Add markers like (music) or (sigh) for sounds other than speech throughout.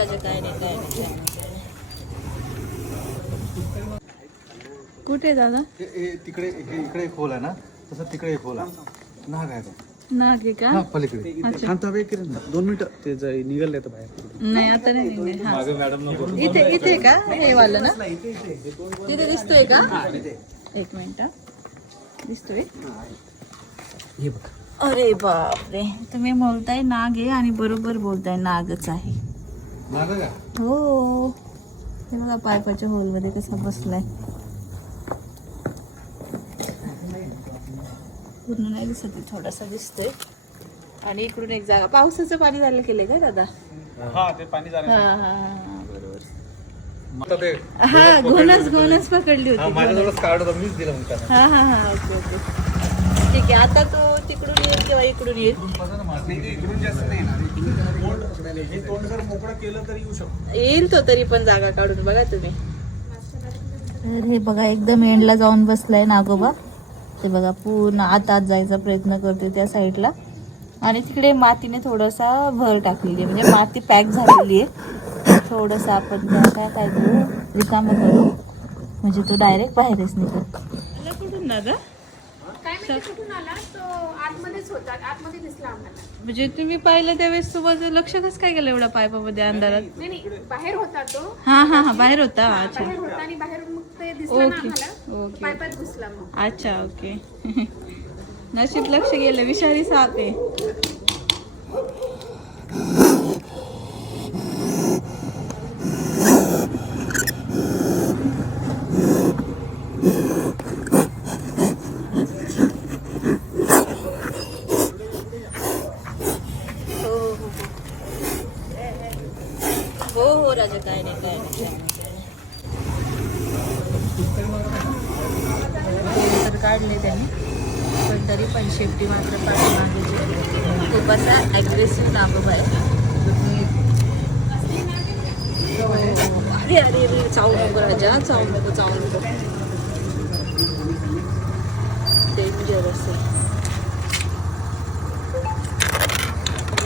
राजा काय नाही काय नाही, काय नाही कुठे दादा तिकडे इकडे एक होल आहे ना? तसं तिकडे एक होल आहे. नाग आहे नाग आहे का? हा पलीकडे. अच्छा. दोन मिनिटं. ते जर निघाले तर बाहेर. नाही आता नाही निघले. मॅडम नको. इथे इथे का? हे वालं ना? तिथे दिसतोय का? एक मिनिट. हा. दिसतोय? हे बघ. अरे बापरे. तुम्ही बोलताय नाग आहे आणि बरोबर बोलताय नागच आहे. हो. हे बघा पायपाच्या होलमध्ये कसा बसलाय. पूर्ण नाही दिसत थोडासा दिसतोय. आणि इकडून एक जागा. पावसाचं पाणी झालं केलंय का दादा? हा ते पाणी हा हा हा बरोबर. हा घोणच घोणच पकडली होती माझ्याजवळच कार्ड होतं मीच दिलं मग त्यांना हा हा हा ओके ओके. ठीक आहे. आता तो तिकडून येईल किंवा इकडून येईल? इकडून जास्त नाही येणार इकडून बोट हे तोंड जर मोकळं केलं तरी येऊ शकतो येईल तो तरी पण जागा काढून बघा तुम्ही. तर हे बघा एकदम एंडला जाऊन बसलाय नागोबा. ते बघा पूर्ण आत आत जायचा प्रयत्न करते त्या साईडला. आणि तिकडे मातीने थोडासा भर टाकलेली आहे. म्हणजे माती पॅक झालेली आहे. थोडंसं आपण काय काय करू रिकामं करू. म्हणजे तो डायरेक्ट बाहेरच निघत. कुठून माहिती कुठून आला तो आतमध्येच होता आतमध्ये दिसला आम्हाला. म्हणजे तुम्ही पाहिलं त्यावेळेस सोबत लक्ष कसं काय केलं एवढा पायपामध्ये अंधारात? नाही नाही बाहेर होता तो. हा हा हा बाहेर होता. अच्छा. बाहेर होता आणि बाहेरून मग ते दिसलं ना ओके आम्हाला. ओके. पायपात घुसला मग. अच्छा ओके. (laughs) नशीब लक्ष गेलं. विषारी साप आहे. हो काय नाही काय नाही तर काढले त्याने पण तरी पण शेपटी मात्र पाठीमागे खूप असा ॲग्रेसिव्ह नागोबा आहे अरे अरे अरे चावू नको राजा चावू नको चावू नको डेंजर असेल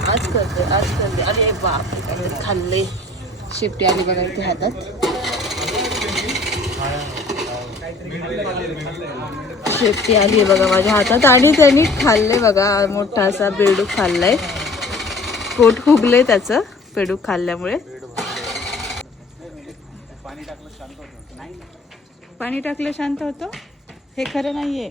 आज करते आज करते. अरे बाप खाल्ले. शेपटी आली बघा इथे हातात. शेपटी आली आहे बघा माझ्या हातात. आणि त्यांनी खाल्ले बघा मोठा असा बेडूक खाल्लाय. पोट फुगलंय त्याचं बेडूक खाल्ल्यामुळे. पाणी टाकलं शांत होतं? हे खरं नाहीये.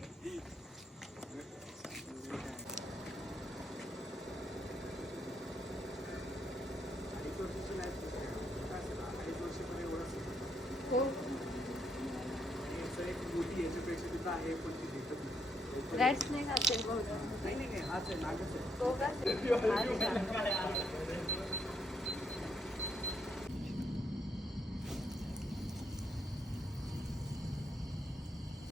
रॅट्स नाही खाते (laughs)